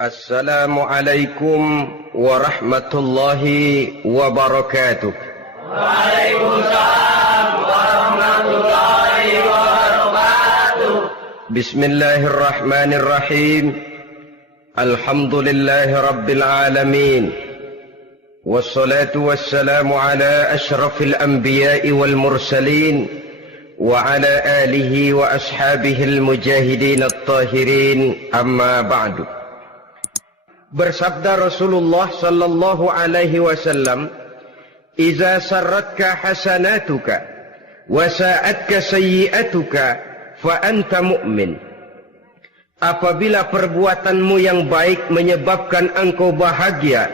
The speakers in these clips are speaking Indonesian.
Assalamualaikum warahmatullahi wabarakatuh. Waalaikumsalam warahmatullahi wabarakatuh. Bismillahirrahmanirrahim. Alhamdulillahi rabbil alamin. Wassalatu wassalamu ala ashrafil anbiya'i wal mursalin wa ala alihi wa ashabihil mujahidin at-tahirin, amma ba'du. Bersabda Rasulullah sallallahu alaihi wasallam, "Iza sarratka hasanatuka wa sa'atka sayyi'atuka fa anta mu'min." Apabila perbuatanmu yang baik menyebabkan engkau bahagia,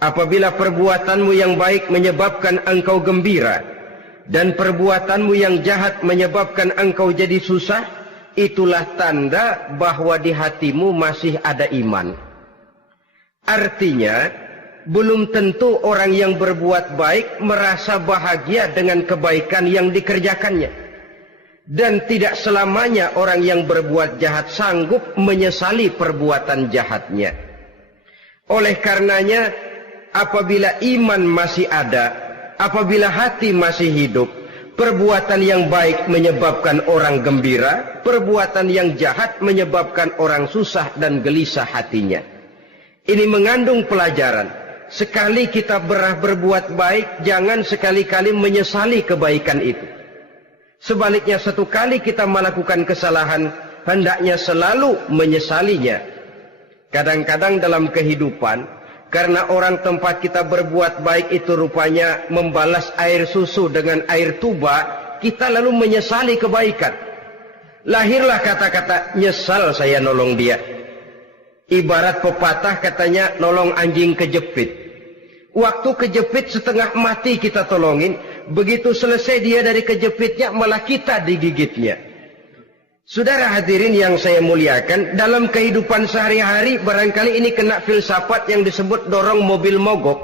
apabila perbuatanmu yang baik menyebabkan engkau gembira, dan perbuatanmu yang jahat menyebabkan engkau jadi susah, itulah tanda bahwa di hatimu masih ada iman. Artinya, belum tentu orang yang berbuat baik merasa bahagia dengan kebaikan yang dikerjakannya. Dan tidak selamanya orang yang berbuat jahat sanggup menyesali perbuatan jahatnya. Oleh karenanya, apabila iman masih ada, apabila hati masih hidup, perbuatan yang baik menyebabkan orang gembira, perbuatan yang jahat menyebabkan orang susah dan gelisah hatinya. Ini mengandung pelajaran. Sekali kita berbuat baik, jangan sekali-kali menyesali kebaikan itu. Sebaliknya, satu kali kita melakukan kesalahan, hendaknya selalu menyesalinya. Kadang-kadang dalam kehidupan, karena orang tempat kita berbuat baik itu rupanya membalas air susu dengan air tuba, kita lalu menyesali kebaikan. Lahirlah kata-kata, "Nyesal saya nolong dia." Ibarat pepatah katanya, nolong anjing kejepit. Waktu kejepit setengah mati kita tolongin, begitu selesai dia dari kejepitnya malah kita digigitnya. Saudara hadirin yang saya muliakan, dalam kehidupan sehari-hari barangkali ini kena filsafat yang disebut dorong mobil mogok.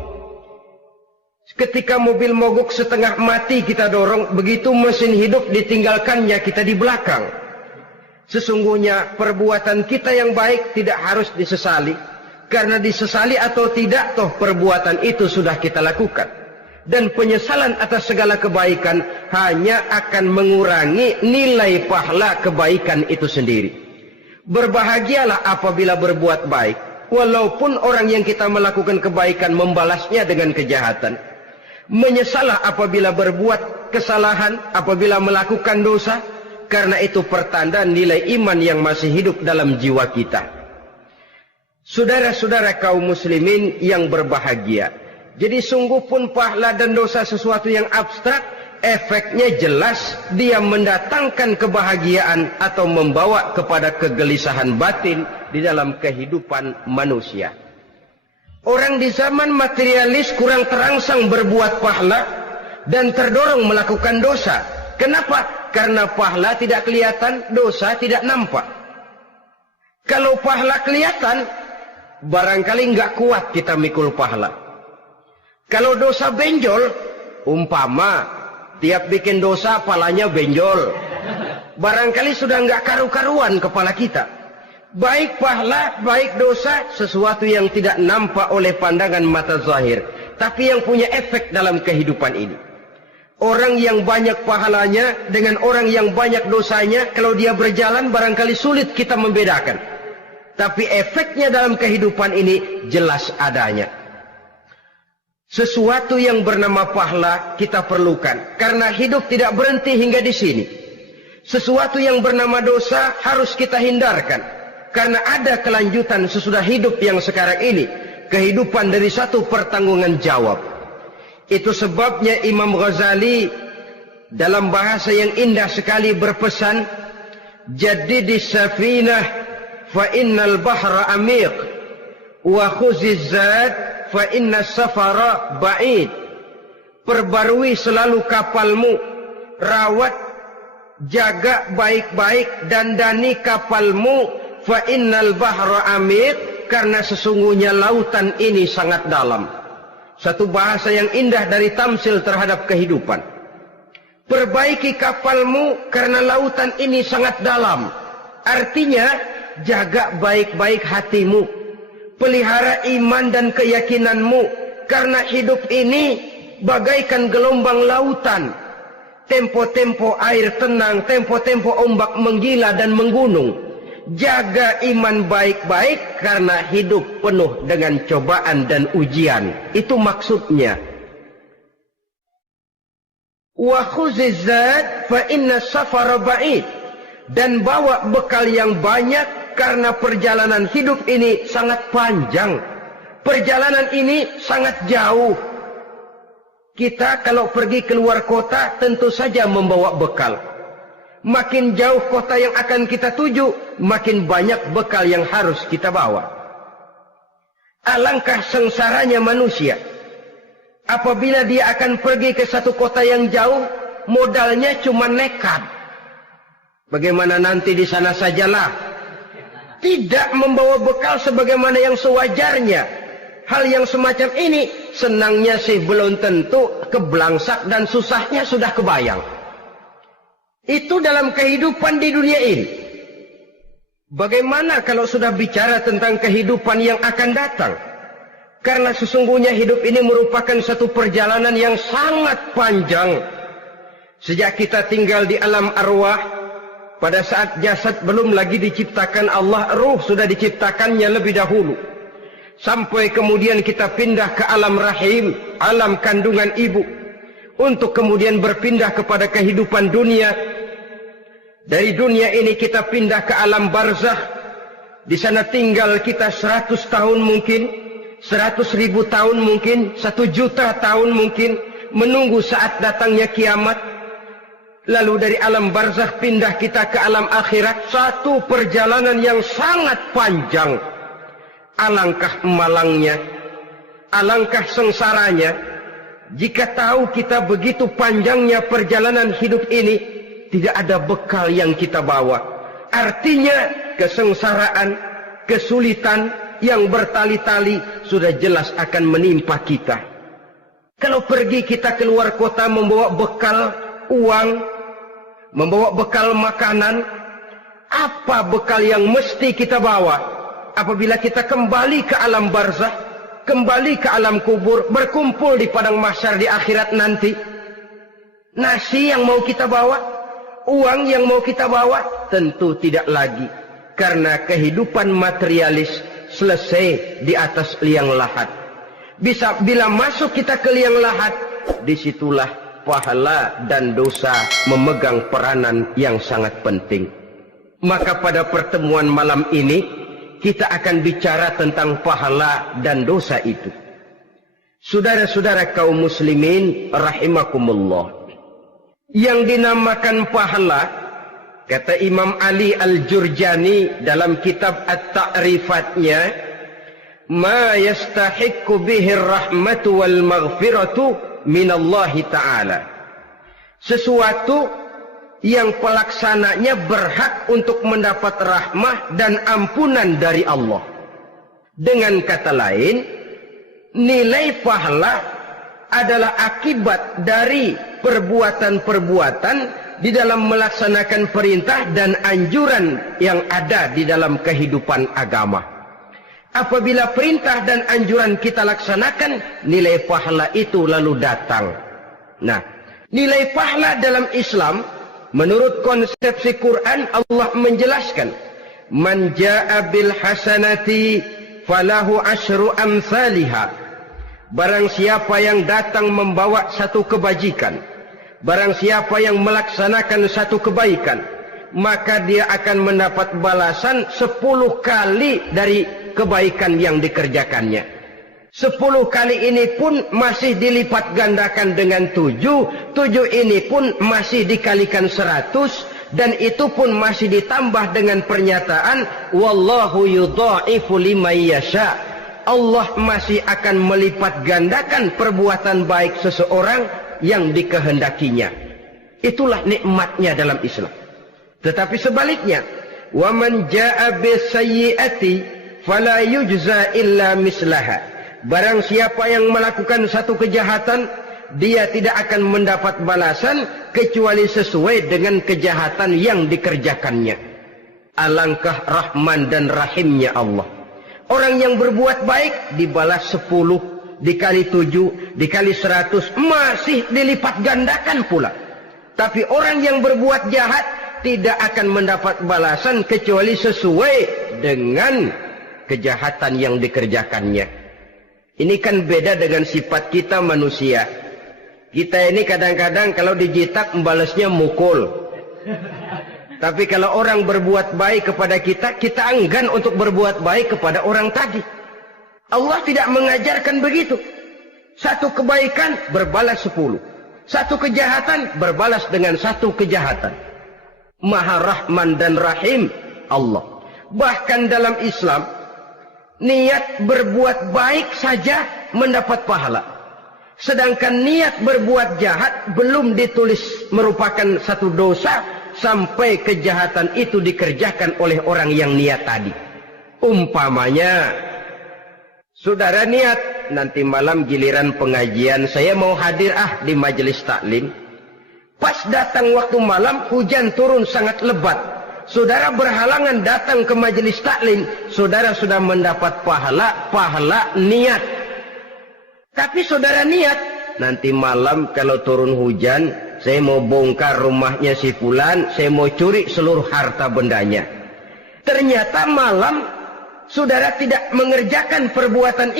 Ketika mobil mogok setengah mati kita dorong, begitu mesin hidup ditinggalkannya kita di belakang. Sesungguhnya perbuatan kita yang baik tidak harus disesali, karena disesali atau tidak, toh perbuatan itu sudah kita lakukan. Dan penyesalan atas segala kebaikan hanya akan mengurangi nilai pahala kebaikan itu sendiri. Berbahagialah apabila berbuat baik, walaupun orang yang kita melakukan kebaikan membalasnya dengan kejahatan. Menyesalah apabila berbuat kesalahan, apabila melakukan dosa, karena itu pertanda nilai iman yang masih hidup dalam jiwa kita. Saudara-saudara kaum muslimin yang berbahagia, jadi sungguh pun pahala dan dosa sesuatu yang abstrak, efeknya jelas dia mendatangkan kebahagiaan atau membawa kepada kegelisahan batin di dalam kehidupan manusia. Orang di zaman materialis kurang terangsang berbuat pahala dan terdorong melakukan dosa. Kenapa? Karena pahala tidak kelihatan, dosa tidak nampak. Kalau pahala kelihatan, barangkali nggak kuat kita mikul pahala. Kalau dosa benjol, umpama tiap bikin dosa palanya benjol, barangkali sudah nggak karu-karuan kepala kita. Baik pahala, baik dosa, sesuatu yang tidak nampak oleh pandangan mata zahir, tapi yang punya efek dalam kehidupan ini. Orang yang banyak pahalanya dengan orang yang banyak dosanya, kalau dia berjalan barangkali sulit kita membedakan. Tapi efeknya dalam kehidupan ini jelas adanya. Sesuatu yang bernama pahala kita perlukan, karena hidup tidak berhenti hingga di sini. Sesuatu yang bernama dosa harus kita hindarkan, karena ada kelanjutan sesudah hidup yang sekarang ini. Kehidupan dari satu pertanggungan jawab. Itu sebabnya Imam Ghazali dalam bahasa yang indah sekali berpesan, "Jaddidis safinah fa innal bahra amiq wa khuziz zad fa innas safara ba'id." Perbarui selalu kapalmu, rawat, jaga baik-baik, dandani kapalmu, fa innal bahra amiq, karena sesungguhnya lautan ini sangat dalam. Satu bahasa yang indah dari tamsil terhadap kehidupan. Perbaiki kapalmu karena lautan ini sangat dalam. Artinya, jaga baik-baik hatimu. Pelihara iman dan keyakinanmu, karena hidup ini bagaikan gelombang lautan. Tempo-tempo air tenang, tempo-tempo ombak menggila dan menggunung. Jaga iman baik-baik karena hidup penuh dengan cobaan dan ujian. Itu maksudnya. Wa khuziz zad fa inna safara ba'id. Dan bawa bekal yang banyak karena perjalanan hidup ini sangat panjang. Perjalanan ini sangat jauh. Kita kalau pergi keluar kota tentu saja membawa bekal. Makin jauh kota yang akan kita tuju, makin banyak bekal yang harus kita bawa. Alangkah sengsaranya manusia apabila dia akan pergi ke satu kota yang jauh, modalnya cuma nekat. Bagaimana nanti di sana sajalah. Tidak membawa bekal sebagaimana yang sewajarnya. Hal yang semacam ini senangnya sih belum tentu, keblangsak dan susahnya sudah kebayang. Itu dalam kehidupan di dunia ini. Bagaimana kalau sudah bicara tentang kehidupan yang akan datang? Karena sesungguhnya hidup ini merupakan satu perjalanan yang sangat panjang. Sejak kita tinggal di alam arwah, pada saat jasad belum lagi diciptakan Allah, ruh sudah diciptakannya lebih dahulu. Sampai kemudian kita pindah ke alam rahim, alam kandungan ibu. Untuk kemudian berpindah kepada kehidupan dunia. Dari dunia ini kita pindah ke alam barzakh. Di sana tinggal kita 100 tahun mungkin, 100.000 tahun mungkin, 1 juta tahun mungkin, menunggu saat datangnya kiamat. Lalu dari alam barzakh pindah kita ke alam akhirat. Satu perjalanan yang sangat panjang. Alangkah malangnya, alangkah sengsaranya, jika tahu kita begitu panjangnya perjalanan hidup ini, tidak ada bekal yang kita bawa. Artinya kesengsaraan, kesulitan yang bertali-tali sudah jelas akan menimpa kita. Kalau pergi kita keluar kota membawa bekal uang, membawa bekal makanan, apa bekal yang mesti kita bawa? Apabila kita kembali ke alam barzakh, kembali ke alam kubur, berkumpul di padang mahsyar di akhirat nanti, nasi yang mau kita bawa, uang yang mau kita bawa, tentu tidak lagi. Karena kehidupan materialis selesai di atas liang lahat. Bila masuk kita ke liang lahat, disitulah pahala dan dosa memegang peranan yang sangat penting. Maka pada pertemuan malam ini, kita akan bicara tentang pahala dan dosa itu. Saudara-saudara kaum muslimin rahimakumullah. Yang dinamakan pahala, kata Imam Ali Al-Jurjani dalam kitab At-Ta'rifatnya, ma yastahiqqu bihi ar-rahmatu wal maghfiratu minallahi ta'ala. Sesuatu yang pelaksananya berhak untuk mendapat rahmah dan ampunan dari Allah. Dengan kata lain, nilai pahala adalah akibat dari perbuatan-perbuatan di dalam melaksanakan perintah dan anjuran yang ada di dalam kehidupan agama. Apabila perintah dan anjuran kita laksanakan, nilai pahala itu lalu datang. Nah, nilai pahala dalam Islam, menurut konsepsi Quran, Allah menjelaskan, man jaa bil hasanati falahu asyru amsalihha. Barang siapa yang datang membawa satu kebajikan, barang siapa yang melaksanakan satu kebaikan, maka dia akan mendapat balasan 10 kali dari kebaikan yang dikerjakannya. 10 kali ini pun masih dilipat gandakan dengan 7. 7 ini pun masih dikalikan 100. Dan itu pun masih ditambah dengan pernyataan, wallahu yudha'ifu liman yasha. Allah masih akan melipat gandakan perbuatan baik seseorang yang dikehendakinya. Itulah nikmatnya dalam Islam. Tetapi sebaliknya, wa man jaa'a bisayyi'ati fala yujza illa mislaha. Barang siapa yang melakukan satu kejahatan, dia tidak akan mendapat balasan kecuali sesuai dengan kejahatan yang dikerjakannya. Alangkah rahman dan rahimnya Allah. Orang yang berbuat baik dibalas 10, dikali 7, dikali 100, masih dilipat gandakan pula. Tapi orang yang berbuat jahat tidak akan mendapat balasan kecuali sesuai dengan kejahatan yang dikerjakannya. Ini kan beda dengan sifat kita manusia. Kita ini kadang-kadang kalau dijitak membalasnya mukul. Tapi kalau orang berbuat baik kepada kita, kita enggan untuk berbuat baik kepada orang tadi. Allah tidak mengajarkan begitu. Satu kebaikan berbalas 10. Satu kejahatan berbalas dengan satu kejahatan. Maha Rahman dan Rahim Allah. Bahkan dalam Islam, niat berbuat baik saja mendapat pahala. Sedangkan niat berbuat jahat belum ditulis merupakan satu dosa sampai kejahatan itu dikerjakan oleh orang yang niat tadi. Umpamanya, saudara niat, nanti malam giliran pengajian saya mau hadir di majelis taklim. Pas datang waktu malam, hujan turun sangat lebat. Saudara berhalangan datang ke majelis taklim, saudara sudah mendapat pahala niat. Tapi saudara niat, nanti malam kalau turun hujan, saya mau bongkar rumahnya si fulan, saya mau curi seluruh harta bendanya. Ternyata malam saudara tidak mengerjakan perbuatan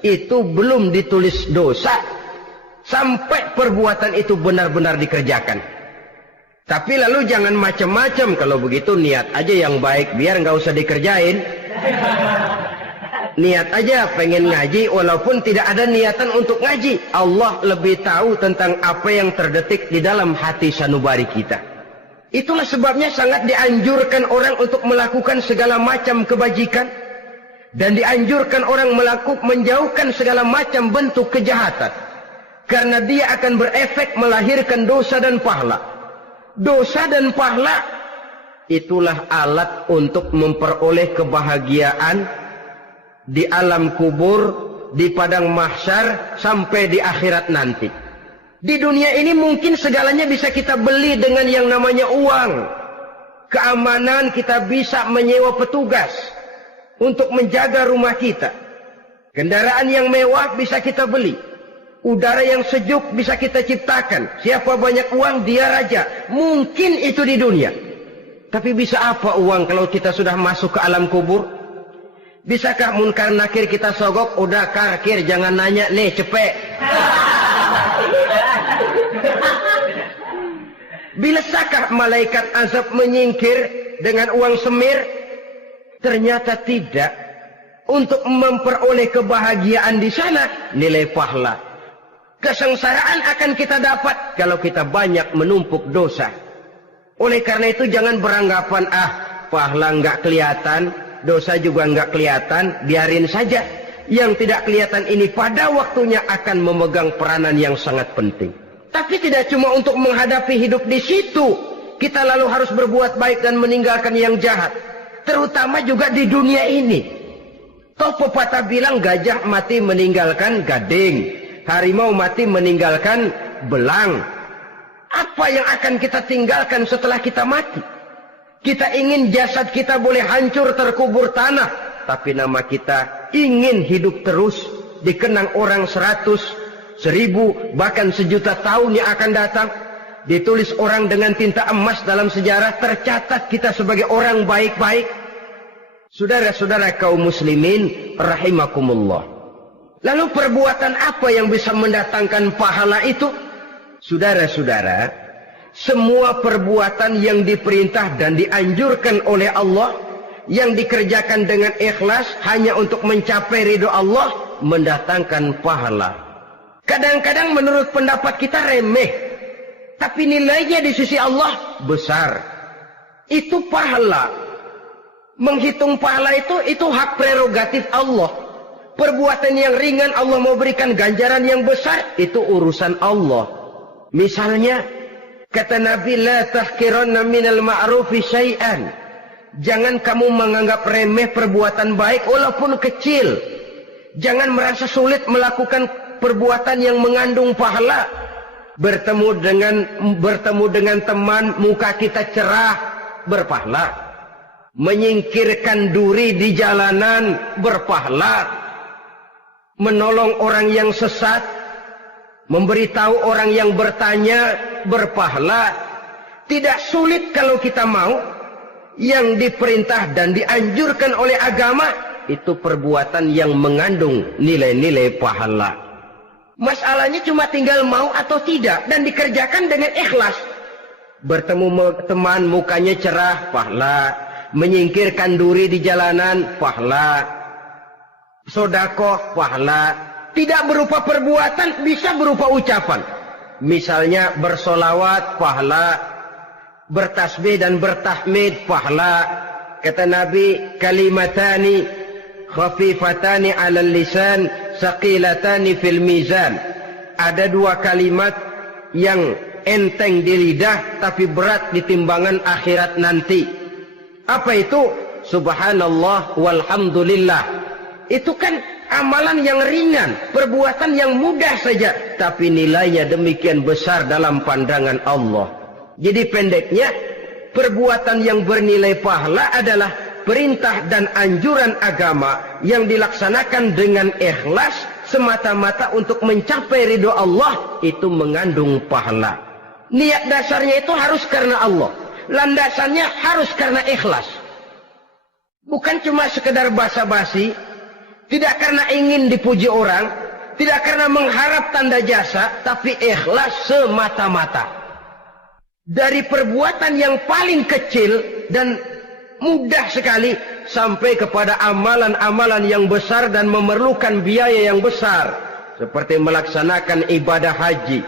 itu belum ditulis dosa sampai perbuatan itu benar-benar dikerjakan. Tapi lalu jangan macam-macam, kalau begitu niat aja yang baik biar nggak usah dikerjain. Niat aja pengen ngaji walaupun tidak ada niatan untuk ngaji. Allah lebih tahu tentang apa yang terdetik di dalam hati sanubari kita. Itulah sebabnya sangat dianjurkan orang untuk melakukan segala macam kebajikan. Dan dianjurkan orang menjauhkan segala macam bentuk kejahatan. Karena dia akan berefek melahirkan dosa dan pahala. Dosa dan pahala itulah alat untuk memperoleh kebahagiaan di alam kubur, di padang mahsyar, sampai di akhirat nanti. Di dunia ini mungkin segalanya bisa kita beli dengan yang namanya uang. Keamanan kita bisa menyewa petugas untuk menjaga rumah kita. Kendaraan yang mewah bisa kita beli. Udara yang sejuk bisa kita ciptakan. Siapa banyak uang, dia raja. Mungkin itu di dunia. Tapi bisa apa uang kalau kita sudah masuk ke alam kubur? Bisakah munkar nakir kita sogok? Udah karkir, jangan nanya nih, cepet. Bisakah malaikat azab menyingkir dengan uang semir? Ternyata tidak. Untuk memperoleh kebahagiaan di sana, nilai pahala. Kesengsaraan akan kita dapat kalau kita banyak menumpuk dosa. Oleh karena itu jangan beranggapan, pahala nggak kelihatan, dosa juga nggak kelihatan, biarin saja. Yang tidak kelihatan ini pada waktunya akan memegang peranan yang sangat penting. Tapi tidak cuma untuk menghadapi hidup di situ, kita lalu harus berbuat baik dan meninggalkan yang jahat. Terutama juga di dunia ini. Toh pepatah bilang gajah mati meninggalkan gading, harimau mati meninggalkan belang. Apa yang akan kita tinggalkan setelah kita mati? Kita ingin jasad kita boleh hancur terkubur tanah, tapi nama kita ingin hidup terus, dikenang orang 100, 1000, bahkan 1.000.000 tahun yang akan datang. Ditulis orang dengan tinta emas dalam sejarah, tercatat kita sebagai orang baik-baik. Saudara-saudara kaum muslimin rahimakumullah. Lalu perbuatan apa yang bisa mendatangkan pahala itu? Saudara-saudara, semua perbuatan yang diperintah dan dianjurkan oleh Allah, yang dikerjakan dengan ikhlas hanya untuk mencapai ridho Allah, mendatangkan pahala. Kadang-kadang menurut pendapat kita remeh, tapi nilainya di sisi Allah besar. Itu pahala. Menghitung pahala itu hak prerogatif Allah. Perbuatan yang ringan Allah mau berikan ganjaran yang besar, itu urusan Allah. Misalnya, kata Nabi, la tahkiranna minal ma'rufi syai'an. Jangan kamu menganggap remeh perbuatan baik walaupun kecil. Jangan merasa sulit melakukan perbuatan yang mengandung pahala. Bertemu dengan teman, muka kita cerah, berpahala. Menyingkirkan duri di jalanan berpahala. Menolong orang yang sesat, memberitahu orang yang bertanya berpahala. Tidak sulit kalau kita mau. Yang diperintah dan dianjurkan oleh agama itu perbuatan yang mengandung nilai-nilai pahala. Masalahnya cuma tinggal mau atau tidak dan dikerjakan dengan ikhlas. Bertemu teman mukanya cerah, pahala. Menyingkirkan duri di jalanan, pahala. Sedekah, pahala. Tidak berupa perbuatan, bisa berupa ucapan. Misalnya bersolawat, pahala. Bertasbih dan bertahmid, pahala. Kata Nabi, kalimatani khafifatani 'alal lisan, saqilatani fil mizan. Ada dua kalimat yang enteng di lidah tapi berat di timbangan akhirat nanti. Apa itu? Subhanallah walhamdulillah. Itu kan amalan yang ringan, perbuatan yang mudah saja, tapi nilainya demikian besar dalam pandangan Allah. Jadi pendeknya, perbuatan yang bernilai pahala adalah perintah dan anjuran agama yang dilaksanakan dengan ikhlas semata-mata untuk mencapai ridho Allah, itu mengandung pahala. Niat dasarnya itu harus karena Allah. Landasannya harus karena ikhlas. Bukan cuma sekedar basa-basi, tidak karena ingin dipuji orang, tidak karena mengharap tanda jasa, tapi ikhlas semata-mata. Dari perbuatan yang paling kecil dan mudah sekali sampai kepada amalan-amalan yang besar dan memerlukan biaya yang besar, seperti melaksanakan ibadah haji,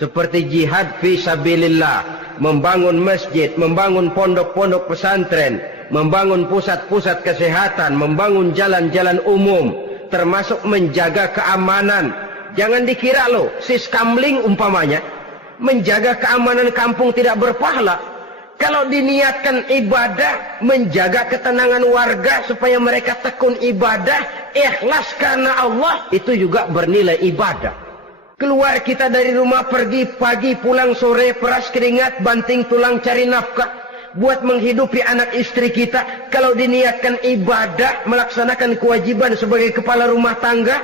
seperti jihad fi sabilillah, membangun masjid, membangun pondok-pondok pesantren, membangun pusat-pusat kesehatan, membangun jalan-jalan umum, termasuk menjaga keamanan. Jangan dikira loh, siskamling umpamanya, menjaga keamanan kampung tidak berpahala. Kalau diniatkan ibadah, menjaga ketenangan warga supaya mereka tekun ibadah, ikhlas karena Allah, itu juga bernilai ibadah. Keluar kita dari rumah, pergi pagi, pulang sore, peras keringat, banting tulang cari nafkah buat menghidupi anak istri kita. Kalau diniatkan ibadah, melaksanakan kewajiban sebagai kepala rumah tangga,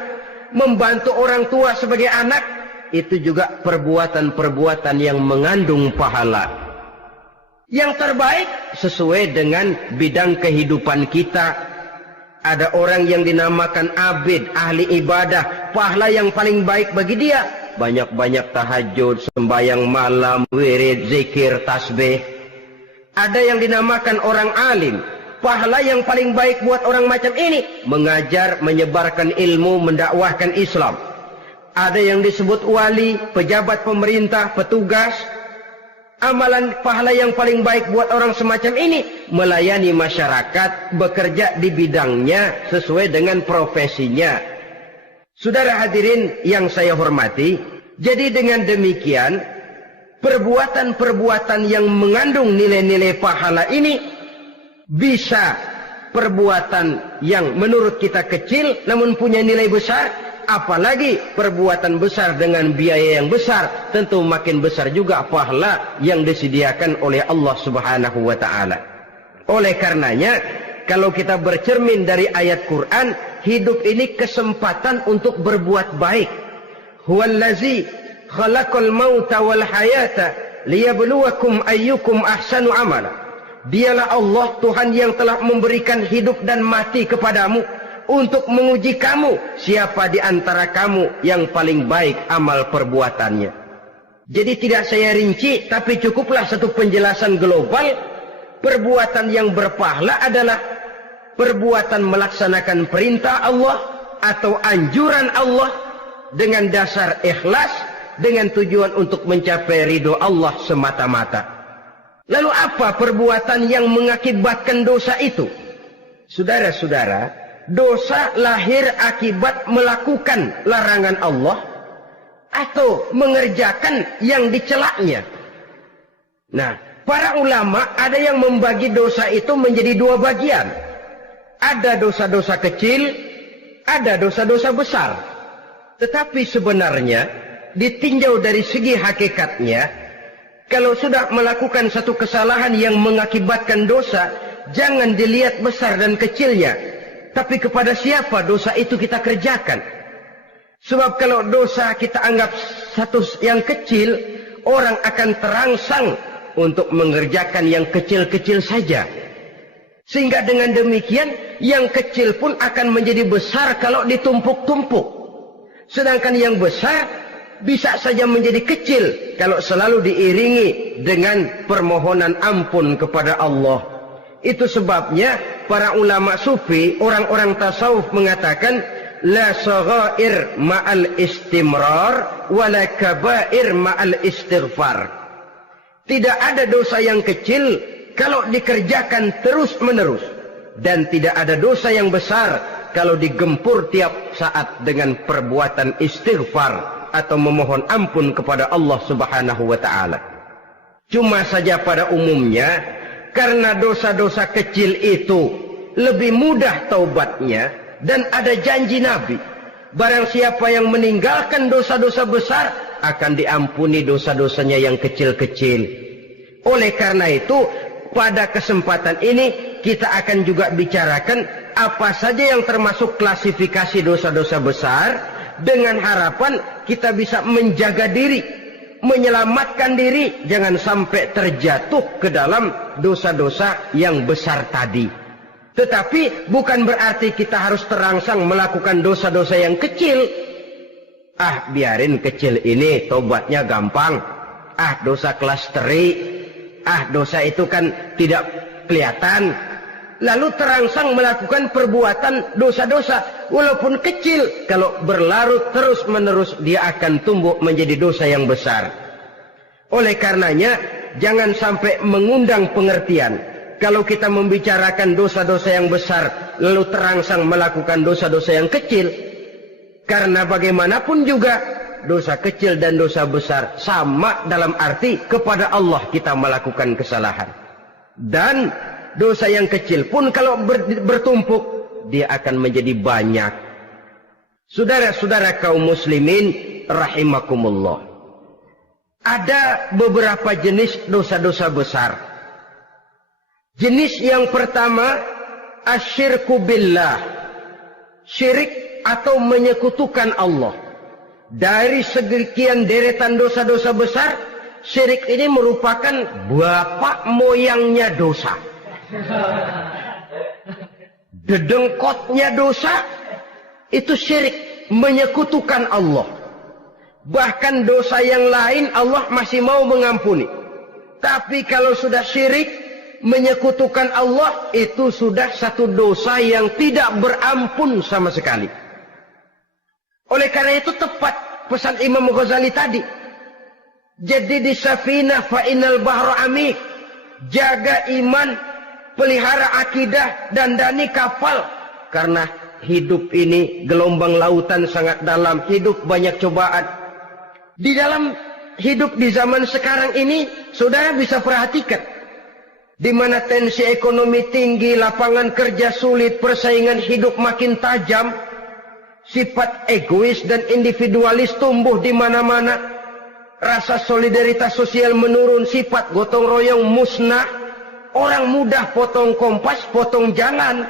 membantu orang tua sebagai anak, itu juga perbuatan-perbuatan yang mengandung pahala. Yang terbaik sesuai dengan bidang kehidupan kita. Ada orang yang dinamakan abid, ahli ibadah, pahala yang paling baik bagi dia, banyak-banyak tahajud, sembahyang malam, wirid, zikir, tasbih. Ada yang dinamakan orang alim, pahala yang paling baik buat orang macam ini, mengajar, menyebarkan ilmu, mendakwahkan Islam. Ada yang disebut wali, pejabat pemerintah, petugas. Amalan pahala yang paling baik buat orang semacam ini, melayani masyarakat, bekerja di bidangnya sesuai dengan profesinya. Saudara hadirin yang saya hormati, jadi dengan demikian, perbuatan-perbuatan yang mengandung nilai-nilai pahala ini bisa perbuatan yang menurut kita kecil namun punya nilai besar. Apalagi perbuatan besar dengan biaya yang besar, tentu makin besar juga pahala yang disediakan oleh Allah Subhanahu wa ta'ala. Oleh karenanya, kalau kita bercermin dari ayat Quran, hidup ini kesempatan untuk berbuat baik. Huwallazi khalaqal mauta wal hayata liyabluwakum ayyukum ahsanu amala. Dialah Allah, Tuhan yang telah memberikan hidup dan mati kepadamu untuk menguji kamu, siapa di antara kamu yang paling baik amal perbuatannya. Jadi tidak saya rinci, tapi cukuplah satu penjelasan global. Perbuatan yang berpahala adalah perbuatan melaksanakan perintah Allah atau anjuran Allah dengan dasar ikhlas, dengan tujuan untuk mencapai ridho Allah semata-mata. Lalu apa perbuatan yang mengakibatkan dosa itu? Saudara-saudara, dosa lahir akibat melakukan larangan Allah atau mengerjakan yang dicelaknya. Nah, para ulama ada yang membagi dosa itu menjadi dua bagian. Ada dosa-dosa kecil, ada dosa-dosa besar. Tetapi sebenarnya ditinjau dari segi hakikatnya, kalau sudah melakukan satu kesalahan yang mengakibatkan dosa, jangan dilihat besar dan kecilnya, tapi kepada siapa dosa itu kita kerjakan. Sebab kalau dosa kita anggap satu yang kecil, orang akan terangsang untuk mengerjakan yang kecil-kecil saja. Sehingga dengan demikian, yang kecil pun akan menjadi besar kalau ditumpuk-tumpuk. Sedangkan yang besar bisa saja menjadi kecil kalau selalu diiringi dengan permohonan ampun kepada Allah. Itu sebabnya para ulama sufi, orang-orang tasawuf mengatakan, la saghair ma'al istimrar wala kabair ma'al istighfar. Tidak ada dosa yang kecil kalau dikerjakan terus-menerus, dan tidak ada dosa yang besar kalau digempur tiap saat dengan perbuatan istighfar atau memohon ampun kepada Allah Subhanahu wa taala. Cuma saja pada umumnya, karena dosa-dosa kecil itu lebih mudah taubatnya, dan ada janji Nabi, barang siapa yang meninggalkan dosa-dosa besar akan diampuni dosa-dosanya yang kecil-kecil. Oleh karena itu, pada kesempatan ini kita akan juga bicarakan apa saja yang termasuk klasifikasi dosa-dosa besar, dengan harapan kita bisa menjaga diri, menyelamatkan diri, jangan sampai terjatuh ke dalam dosa-dosa yang besar tadi. Tetapi bukan berarti kita harus terangsang melakukan dosa-dosa yang kecil. Biarin kecil ini, tobatnya gampang. Dosa kelas teri. Dosa itu kan tidak kelihatan. Lalu terangsang melakukan perbuatan dosa-dosa walaupun kecil, kalau berlarut terus-menerus dia akan tumbuh menjadi dosa yang besar. Oleh karenanya jangan sampai mengundang pengertian kalau kita membicarakan dosa-dosa yang besar lalu terangsang melakukan dosa-dosa yang kecil. Karena bagaimanapun juga dosa kecil dan dosa besar sama dalam arti kepada Allah kita melakukan kesalahan. Dan dosa yang kecil pun kalau bertumpuk, dia akan menjadi banyak. Saudara-saudara kaum muslimin rahimakumullah, ada beberapa jenis dosa-dosa besar. Jenis yang pertama, asyirku billah, syirik atau menyekutukan Allah. Dari sekian deretan dosa-dosa besar, syirik ini merupakan bapak moyangnya dosa. Dedengkotnya dosa itu syirik, menyekutukan Allah. Bahkan dosa yang lain Allah masih mau mengampuni, tapi kalau sudah syirik, menyekutukan Allah, itu sudah satu dosa yang tidak berampun sama sekali. Oleh karena itu tepat pesan Imam Ghazali tadi, jadi di safinah fa innal bahra amik, jaga iman, pelihara akidah, dandani kapal. Karena hidup ini gelombang lautan sangat dalam, hidup banyak cobaan. Di dalam hidup di zaman sekarang ini, saudara bisa perhatikan, di mana tensi ekonomi tinggi, lapangan kerja sulit, persaingan hidup makin tajam, sifat egois dan individualis tumbuh di mana-mana, rasa solidaritas sosial menurun, sifat gotong royong musnah. Orang mudah potong kompas, potong jalan.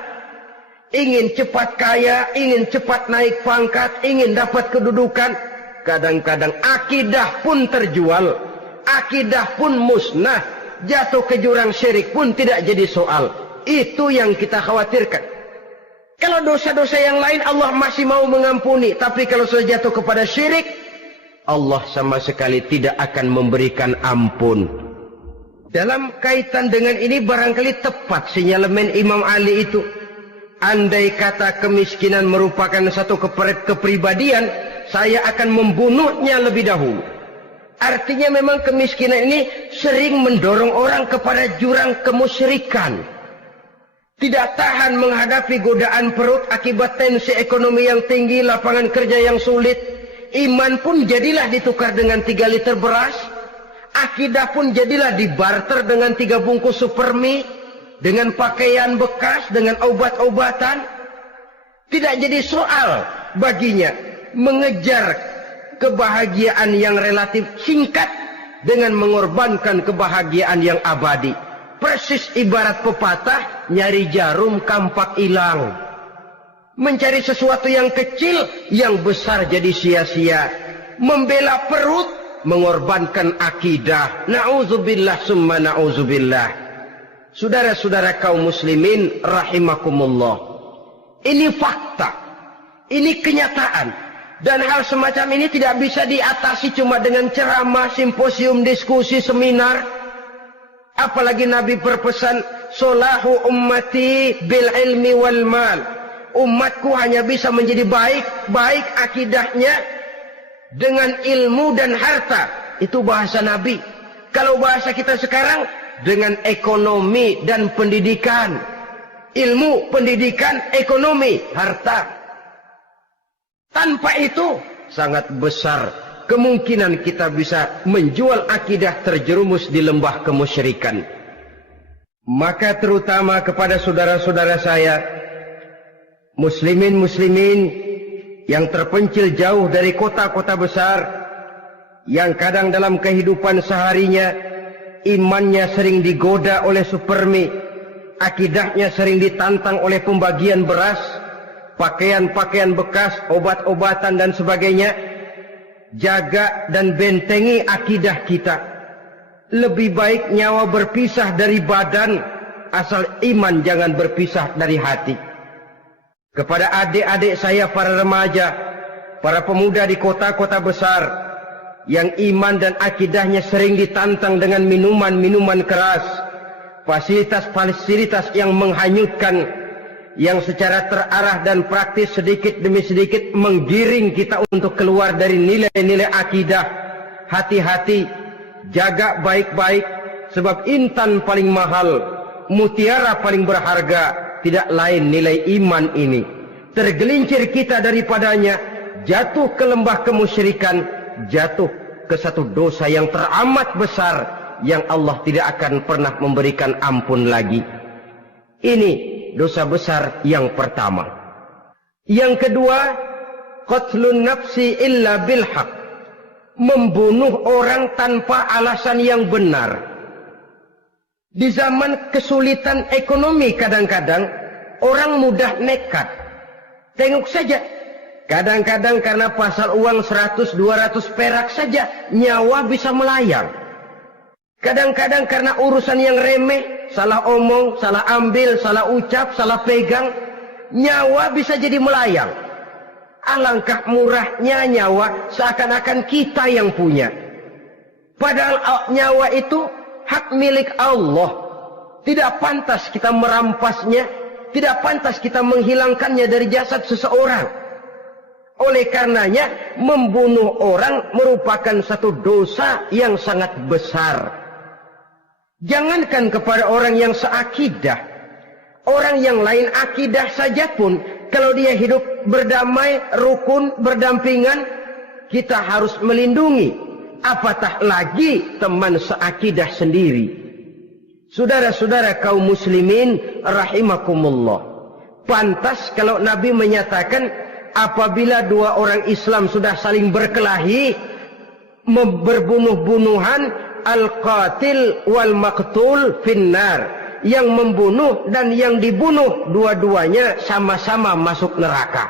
Ingin cepat kaya, ingin cepat naik pangkat, ingin dapat kedudukan. Kadang-kadang akidah pun terjual, akidah pun musnah, jatuh ke jurang syirik pun tidak jadi soal. Itu yang kita khawatirkan. Kalau dosa-dosa yang lain Allah masih mau mengampuni, tapi kalau sudah jatuh kepada syirik, Allah sama sekali tidak akan memberikan ampun. Dalam kaitan dengan ini barangkali tepat sinyalemen Imam Ali itu. Andai kata kemiskinan merupakan satu kepribadian, saya akan membunuhnya lebih dahulu. Artinya memang kemiskinan ini sering mendorong orang kepada jurang kemusyrikan. Tidak tahan menghadapi godaan perut akibat tensi ekonomi yang tinggi, lapangan kerja yang sulit. Iman pun jadilah ditukar dengan 3 liter beras. Akidah pun jadilah dibarter dengan 3 bungkus supermi, dengan pakaian bekas, dengan obat-obatan. Tidak jadi soal baginya mengejar kebahagiaan yang relatif singkat dengan mengorbankan kebahagiaan yang abadi. persis ibarat pepatah, nyari jarum kampak hilang. Mencari sesuatu yang kecil, yang besar jadi sia-sia. Membela perut, mengorbankan akidah. Na'udzubillah summa na'udzubillah. Saudara-saudara kaum muslimin rahimakumullah. Ini fakta. Ini kenyataan. Dan hal semacam ini tidak bisa diatasi cuma dengan ceramah, simposium, diskusi, seminar. Apalagi Nabi berpesan, solahu ummati bil ilmi wal mal. Umatku hanya bisa menjadi baik akidahnya dengan ilmu dan harta. Itu bahasa Nabi. Kalau bahasa kita sekarang, dengan ekonomi dan pendidikan. Ilmu, pendidikan, ekonomi, harta. Tanpa itu, sangat besar kemungkinan kita bisa menjual akidah terjerumus di lembah kemusyrikan. Maka terutama kepada saudara-saudara saya, muslimin yang terpencil jauh dari kota-kota besar, yang kadang dalam kehidupan seharinya imannya sering digoda oleh supermi, akidahnya sering ditantang oleh pembagian beras, pakaian-pakaian bekas, obat-obatan dan sebagainya. Jaga dan bentengi akidah kita. Lebih baik nyawa berpisah dari badan, asal iman jangan berpisah dari hati. Kepada adik-adik saya para remaja, para pemuda di kota-kota besar, yang iman dan akidahnya sering ditantang dengan minuman-minuman keras, fasilitas-fasilitas yang menghanyutkan, yang secara terarah dan praktis sedikit demi sedikit menggiring kita untuk keluar dari nilai-nilai akidah. Hati-hati, jaga baik-baik, sebab intan paling mahal, mutiara paling berharga, tidak lain nilai iman ini. Tergelincir kita daripadanya, jatuh ke lembah kemusyrikan, jatuh ke satu dosa yang teramat besar, yang Allah tidak akan pernah memberikan ampun lagi. Ini dosa besar yang pertama. Yang kedua, qatlun nafsi illa bilhaq, membunuh orang tanpa alasan yang benar. Di zaman kesulitan ekonomi kadang-kadang orang mudah nekat. Tengok saja, kadang-kadang karena pasal uang 100-200 perak saja nyawa bisa melayang. Kadang-kadang karena urusan yang remeh, salah omong, salah ambil, salah ucap, salah pegang, nyawa bisa jadi melayang. Alangkah murahnya nyawa, seakan-akan kita yang punya. Padahal nyawa itu hak milik Allah. Tidak pantas kita merampasnya, tidak pantas kita menghilangkannya dari jasad seseorang. Oleh karenanya, membunuh orang merupakan satu dosa yang sangat besar. Jangankan kepada orang yang seakidah, orang yang lain akidah saja pun, kalau dia hidup berdamai, rukun, berdampingan, kita harus melindungi. Apatah lagi teman seakidah sendiri. Saudara-saudara kaum muslimin rahimakumullah. Pantas kalau Nabi menyatakan, apabila dua orang Islam sudah saling berkelahi, berbunuh-bunuhan, al-qatil wal maqtul finnar, yang membunuh dan yang dibunuh dua-duanya sama-sama masuk neraka.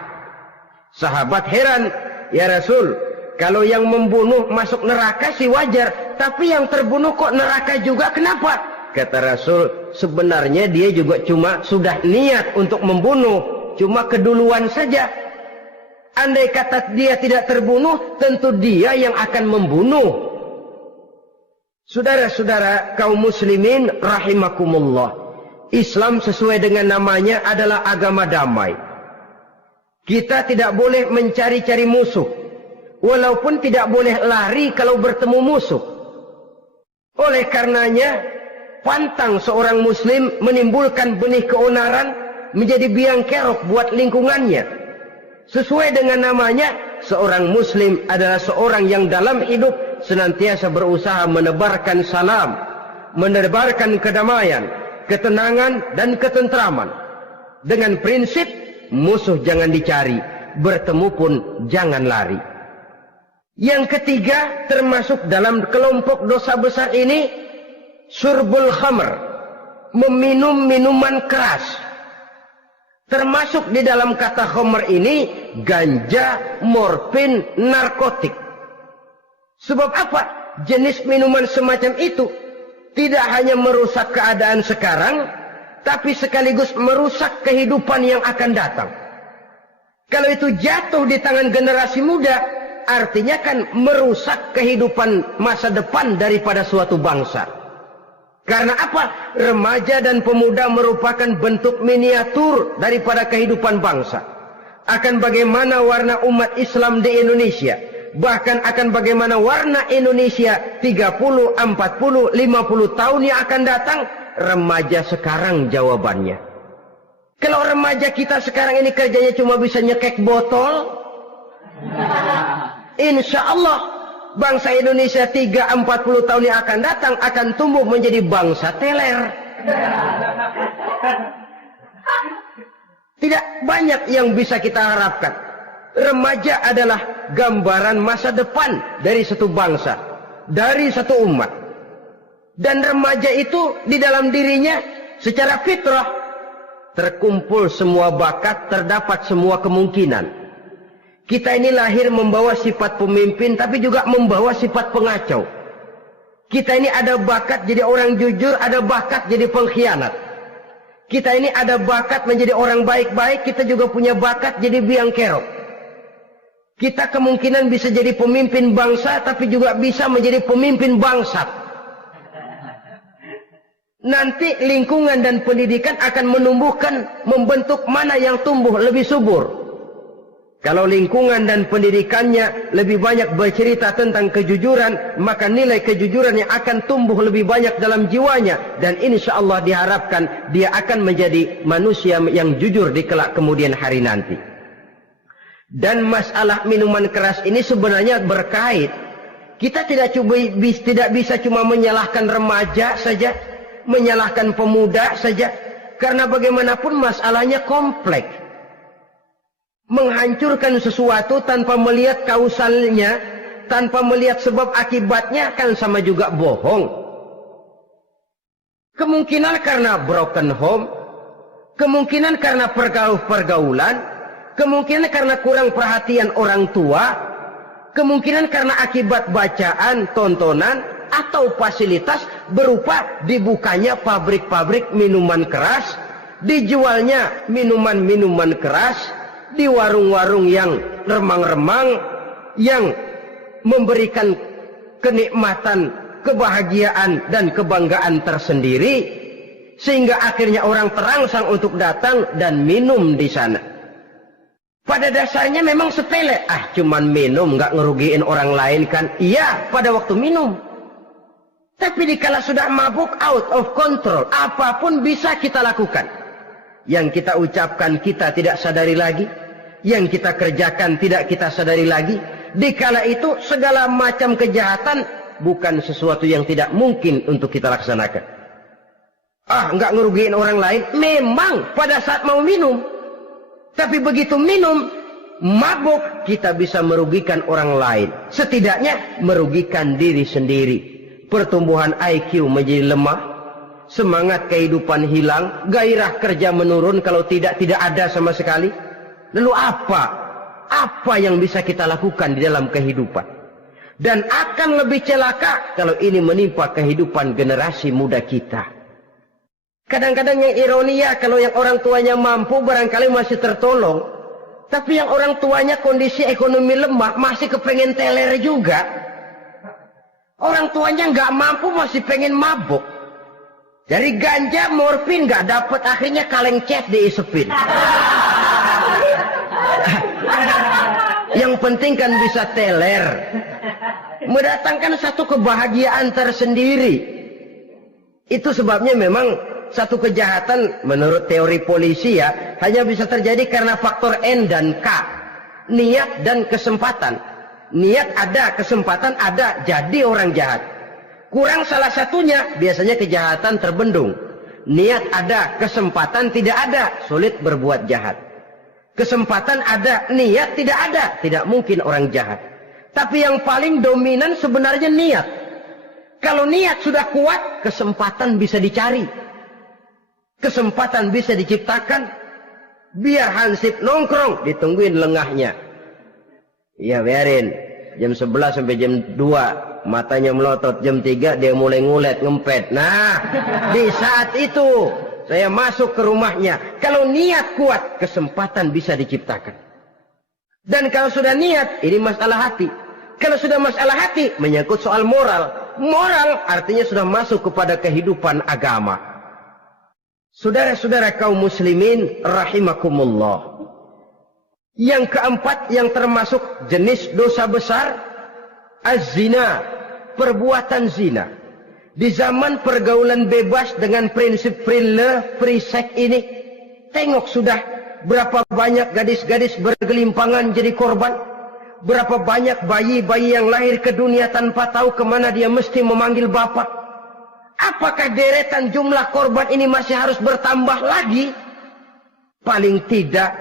Sahabat heran, ya Rasul, kalau yang membunuh masuk neraka sih wajar, tapi yang terbunuh kok neraka juga, kenapa? Kata Rasul, sebenarnya dia juga cuma sudah niat untuk membunuh, cuma keduluan saja. Andai kata dia tidak terbunuh, tentu dia yang akan membunuh. Saudara-saudara kaum muslimin rahimakumullah, Islam sesuai dengan namanya adalah agama damai. Kita tidak boleh mencari-cari musuh, walaupun tidak boleh lari kalau bertemu musuh. Oleh karenanya, pantang seorang muslim menimbulkan benih keonaran menjadi biang kerok buat lingkungannya. Sesuai dengan namanya, seorang muslim adalah seorang yang dalam hidup senantiasa berusaha menebarkan salam, menebarkan kedamaian, ketenangan dan ketentraman. Dengan prinsip, musuh jangan dicari, bertemu pun jangan lari. Yang ketiga, termasuk dalam kelompok dosa besar ini, syurbul khamr, meminum minuman keras. Termasuk di dalam kata khamr ini ganja, morfin, narkotik. Sebab apa? Jenis minuman semacam itu tidak hanya merusak keadaan sekarang, tapi sekaligus merusak kehidupan yang akan datang. Kalau itu jatuh di tangan generasi muda, artinya kan merusak kehidupan masa depan daripada suatu bangsa. Karena apa? Remaja dan pemuda merupakan bentuk miniatur daripada kehidupan bangsa. Akan bagaimana warna umat Islam di Indonesia. Bahkan akan bagaimana warna Indonesia 30, 40, 50 tahun yang akan datang. Remaja sekarang jawabannya. Kalau remaja kita sekarang ini kerjanya cuma bisa nyekek botol, insya Allah bangsa Indonesia 30-40 tahun yang akan datang akan tumbuh menjadi bangsa teler. Tidak banyak yang bisa kita harapkan. Remaja adalah gambaran masa depan dari satu bangsa, dari satu umat. Dan remaja itu di dalam dirinya secara fitrah terkumpul semua bakat, terdapat semua kemungkinan. Kita ini lahir membawa sifat pemimpin, tapi juga membawa sifat pengacau. Kita ini ada bakat jadi orang jujur, ada bakat jadi pengkhianat. Kita ini ada bakat menjadi orang baik-baik, kita juga punya bakat jadi biang kerok. Kita kemungkinan bisa jadi pemimpin bangsa, tapi juga bisa menjadi pemimpin bangsat. Nanti lingkungan dan pendidikan akan menumbuhkan, membentuk mana yang tumbuh lebih subur. Kalau lingkungan dan pendidikannya lebih banyak bercerita tentang kejujuran, maka nilai kejujuran yang akan tumbuh lebih banyak dalam jiwanya. Dan insya Allah diharapkan dia akan menjadi manusia yang jujur di kelak kemudian hari nanti. Dan masalah minuman keras ini sebenarnya berkait. Kita tidak bisa cuma menyalahkan remaja saja, menyalahkan pemuda saja. Karena bagaimanapun masalahnya kompleks. Menghancurkan sesuatu tanpa melihat kausalnya, tanpa melihat sebab akibatnya kan sama juga bohong. Kemungkinan karena broken home, kemungkinan karena pergaulan, kemungkinan karena kurang perhatian orang tua, kemungkinan karena akibat bacaan, tontonan, atau fasilitas berupa dibukanya pabrik-pabrik minuman keras, dijualnya minuman-minuman keras, di warung-warung yang remang-remang, yang memberikan kenikmatan, kebahagiaan dan kebanggaan tersendiri, sehingga akhirnya orang terangsang untuk datang dan minum di sana. Pada dasarnya memang sepele, cuman minum nggak ngerugiin orang lain kan? Iya, pada waktu minum. Tapi dikala sudah mabuk, out of control, apapun bisa kita lakukan. Yang kita ucapkan kita tidak sadari lagi, yang kita kerjakan tidak kita sadari lagi. Dikala itu segala macam kejahatan bukan sesuatu yang tidak mungkin untuk kita laksanakan. Nggak ngerugiin orang lain, memang pada saat mau minum. Tapi begitu minum, mabuk, kita bisa merugikan orang lain. Setidaknya merugikan diri sendiri. Pertumbuhan IQ menjadi lemah, semangat kehidupan hilang, gairah kerja menurun kalau tidak ada sama sekali. Lalu apa yang bisa kita lakukan di dalam kehidupan? Dan akan lebih celaka kalau ini menimpa kehidupan generasi muda kita. Kadang-kadang yang ironi ya, kalau yang orang tuanya mampu barangkali masih tertolong. Tapi yang orang tuanya kondisi ekonomi lemah masih kepengen teler juga. Orang tuanya nggak mampu masih pengen mabuk. Dari ganja, morfin nggak dapat, akhirnya kaleng cet diisepin. Yang penting kan bisa teler, mendatangkan satu kebahagiaan tersendiri. Itu sebabnya memang satu kejahatan menurut teori polisi ya hanya bisa terjadi karena faktor N dan K, niat dan kesempatan. Niat ada, kesempatan ada, jadi orang jahat. Kurang salah satunya, biasanya kejahatan terbendung. Niat ada, kesempatan tidak ada, sulit berbuat jahat. Kesempatan ada, niat tidak ada, tidak mungkin orang jahat. Tapi yang paling dominan sebenarnya niat. Kalau niat sudah kuat, kesempatan bisa dicari. kesempatan bisa diciptakan, biar hansip nongkrong, ditungguin lengahnya. Iya biarin, jam 11 sampai jam 2, matanya melotot, jam 3 dia mulai ngulet, ngempet. Nah, di saat itu saya masuk ke rumahnya. Kalau niat kuat, kesempatan bisa diciptakan. Dan kalau sudah niat, ini masalah hati. Kalau sudah masalah hati, menyangkut soal moral. Moral artinya sudah masuk kepada kehidupan agama. Saudara-saudara kaum muslimin rahimakumullah. Yang keempat yang termasuk jenis dosa besar, az-zina, perbuatan zina. Di zaman pergaulan bebas dengan prinsip free love, free sex ini, tengok sudah berapa banyak gadis-gadis bergelimpangan jadi korban. Berapa banyak bayi-bayi yang lahir ke dunia tanpa tahu kemana dia mesti memanggil bapak. Apakah deretan jumlah korban ini masih harus bertambah lagi? Paling tidak,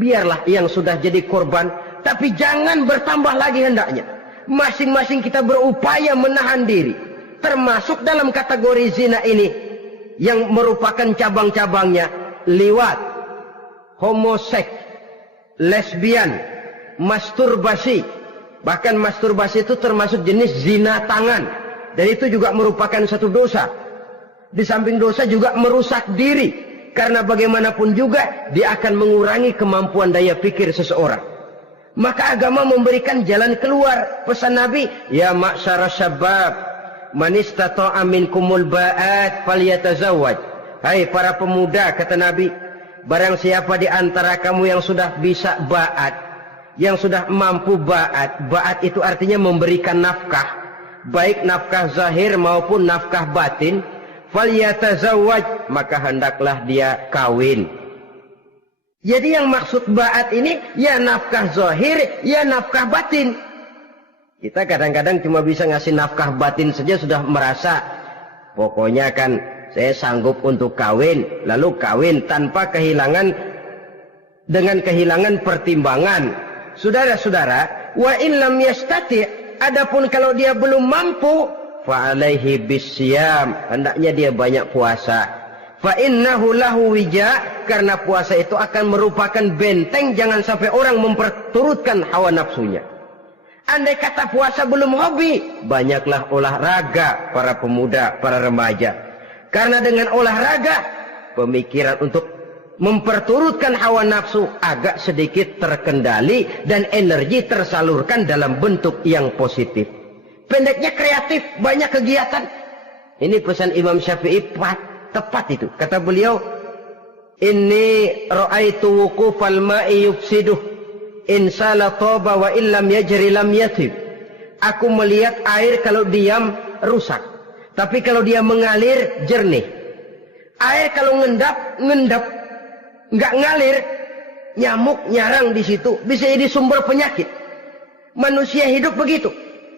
biarlah yang sudah jadi korban, tapi jangan bertambah lagi hendaknya. Masing-masing kita berupaya menahan diri. Termasuk dalam kategori zina ini, yang merupakan cabang-cabangnya, liwat, homoseks, lesbian, masturbasi. Bahkan masturbasi itu termasuk jenis zina tangan. Dan itu juga merupakan satu dosa. Di samping dosa juga merusak diri. Karena bagaimanapun juga dia akan mengurangi kemampuan daya pikir seseorang. Maka agama memberikan jalan keluar. Pesan Nabi, ya ma'syara syabab, man istata'a minkumul ba'at falyatazawwaj. Hai para pemuda, kata Nabi, barang siapa di antara kamu yang sudah bisa ba'at, yang sudah mampu ba'at. Ba'at itu artinya memberikan nafkah, baik nafkah zahir maupun nafkah batin. Falyatazawwaj, maka hendaklah dia kawin. Jadi yang maksud ba'at ini ya nafkah zahir, ya nafkah batin. Kita kadang-kadang cuma bisa ngasih nafkah batin saja sudah merasa pokoknya kan saya sanggup untuk kawin, lalu kawin tanpa kehilangan, dengan kehilangan pertimbangan. Saudara-saudara, wa in lam yastati', adapun kalau dia belum mampu, fa alaihi bisyam, hendaknya dia banyak puasa. Fa innahu lahu wija, karena puasa itu akan merupakan benteng jangan sampai orang memperturutkan hawa nafsunya. Andai kata puasa belum hobi, banyaklah olahraga para pemuda, para remaja. Karena dengan olahraga, pemikiran untuk memperturutkan hawa nafsu agak sedikit terkendali dan energi tersalurkan dalam bentuk yang positif. Pendeknya kreatif, banyak kegiatan. Ini pesan Imam Syafi'i tepat itu. Kata beliau, inni ra'aitu wuqufal ma'i yufsiduh, insala toba wa illam yajri lam yatib. Aku melihat air kalau diam rusak, tapi kalau dia mengalir jernih. Air kalau ngendap, nggak ngalir, nyamuk nyarang di situ, bisa jadi sumber penyakit. Manusia hidup begitu.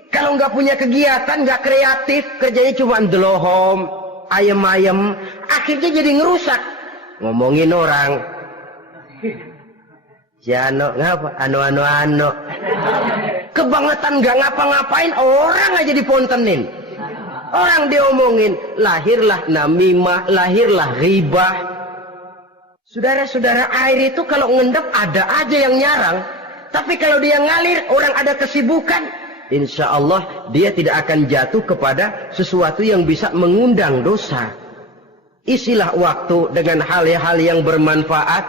Kalau nggak punya kegiatan, nggak kreatif, kerjanya cuma delohom, ayam-ayam, akhirnya jadi ngerusak. Ngomongin orang, si Ano ngapa? Ano. Kebangetan nggak ngapa-ngapain, orang aja dipontenin. Orang diomongin, lahirlah namimah, lahirlah ribah. Saudara-saudara, air itu kalau ngendap ada aja yang nyarang. Tapi kalau dia ngalir, orang ada kesibukan, insya Allah dia tidak akan jatuh kepada sesuatu yang bisa mengundang dosa. Isilah waktu dengan hal-hal yang bermanfaat.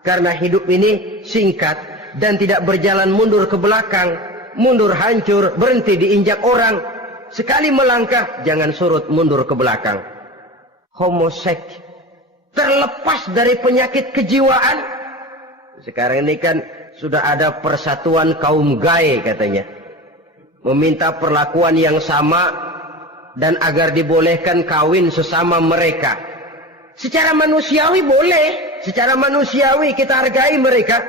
Karena hidup ini singkat dan tidak berjalan mundur ke belakang. Mundur hancur, berhenti diinjak orang. Sekali melangkah, jangan surut mundur ke belakang. Homoseks, terlepas dari penyakit kejiwaan. Sekarang ini kan sudah ada persatuan kaum gay katanya. Meminta perlakuan yang sama dan agar dibolehkan kawin sesama mereka. Secara manusiawi boleh, secara manusiawi kita hargai mereka.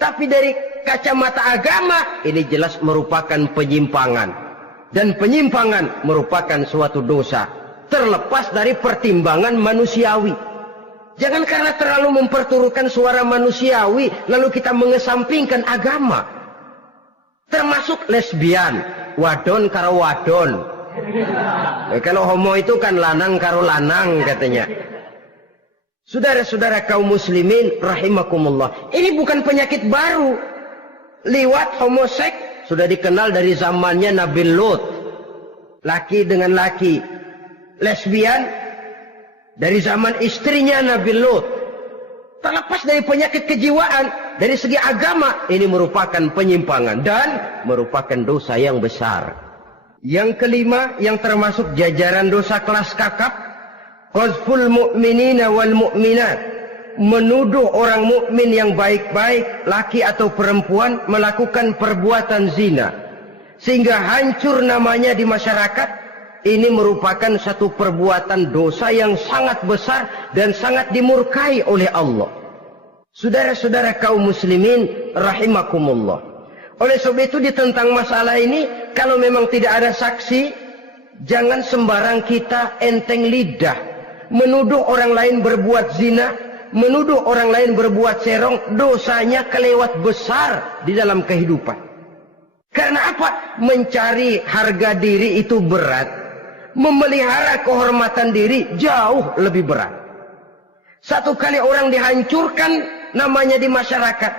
Tapi dari kacamata agama ini jelas merupakan penyimpangan. Dan penyimpangan merupakan suatu dosa, terlepas dari pertimbangan manusiawi. Jangan karena terlalu memperturutkan suara manusiawi lalu kita mengesampingkan agama. Termasuk lesbian, wadon karo wadon. Kalau homo itu kan lanang karo lanang katanya. Saudara-saudara kaum muslimin rahimakumullah, ini bukan penyakit baru. Liwat, homoseks sudah dikenal dari zamannya Nabi Lut, laki dengan laki. Lesbian dari zaman istrinya Nabi Lut. Terlepas dari penyakit kejiwaan, dari segi agama ini merupakan penyimpangan dan merupakan dosa yang besar. Yang kelima, yang termasuk jajaran dosa kelas kakap, qazful mu'minina wal mu'minat, menuduh orang mukmin yang baik-baik, laki atau perempuan, melakukan perbuatan zina sehingga hancur namanya di masyarakat. Ini merupakan satu perbuatan dosa yang sangat besar dan sangat dimurkai oleh Allah. Saudara-saudara kaum muslimin rahimakumullah. Oleh sebab itu tentang masalah ini, kalau memang tidak ada saksi, jangan sembarang kita enteng lidah menuduh orang lain berbuat zina, menuduh orang lain berbuat serong. Dosanya kelewat besar di dalam kehidupan. Karena apa? Mencari harga diri itu berat, memelihara kehormatan diri jauh lebih berat. Satu kali orang dihancurkan namanya di masyarakat,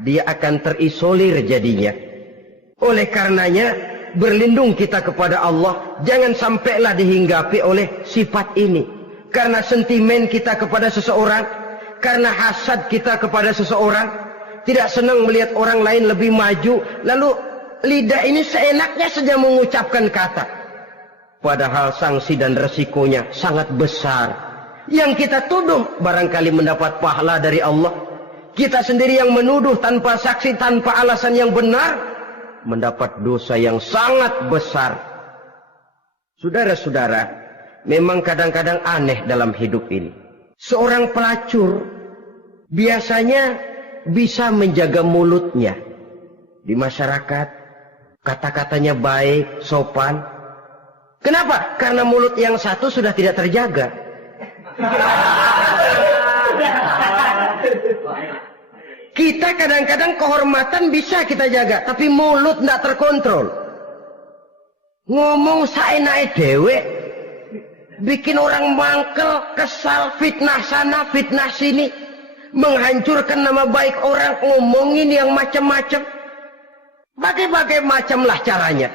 dia akan terisolir jadinya. Oleh karenanya, berlindung kita kepada Allah, jangan sampailah dihinggapi oleh sifat ini. Karena sentimen kita kepada seseorang, karena hasad kita kepada seseorang, tidak senang melihat orang lain lebih maju, lalu lidah ini seenaknya saja mengucapkan kata. Padahal sanksi dan resikonya sangat besar. Yang kita tuduh barangkali mendapat pahala dari Allah. Kita sendiri yang menuduh tanpa saksi, tanpa alasan yang benar, mendapat dosa yang sangat besar. Saudara-saudara, memang kadang-kadang aneh dalam hidup ini. Seorang pelacur biasanya bisa menjaga mulutnya di masyarakat, kata-katanya baik, sopan. Kenapa? Karena mulut yang satu sudah tidak terjaga. Kita kadang-kadang kehormatan bisa kita jaga, tapi mulut tidak terkontrol. Ngomong saenake dhewe, bikin orang mangkel, kesal, fitnah sana, fitnah sini, menghancurkan nama baik orang, ngomongin yang macam-macam. Bagai-bagai macamlah caranya.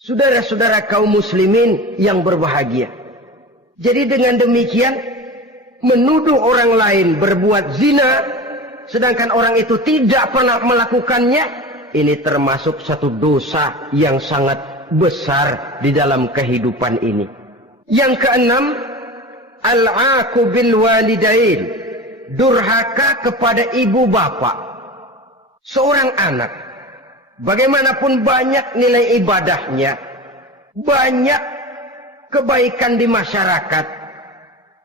Saudara-saudara kaum muslimin yang berbahagia. Jadi dengan demikian, menuduh orang lain berbuat zina, sedangkan orang itu tidak pernah melakukannya, ini termasuk satu dosa yang sangat besar di dalam kehidupan ini. Yang keenam, al-'aqu bil walidain, durhaka kepada ibu bapak. Seorang anak, bagaimanapun banyak nilai ibadahnya, banyak kebaikan di masyarakat,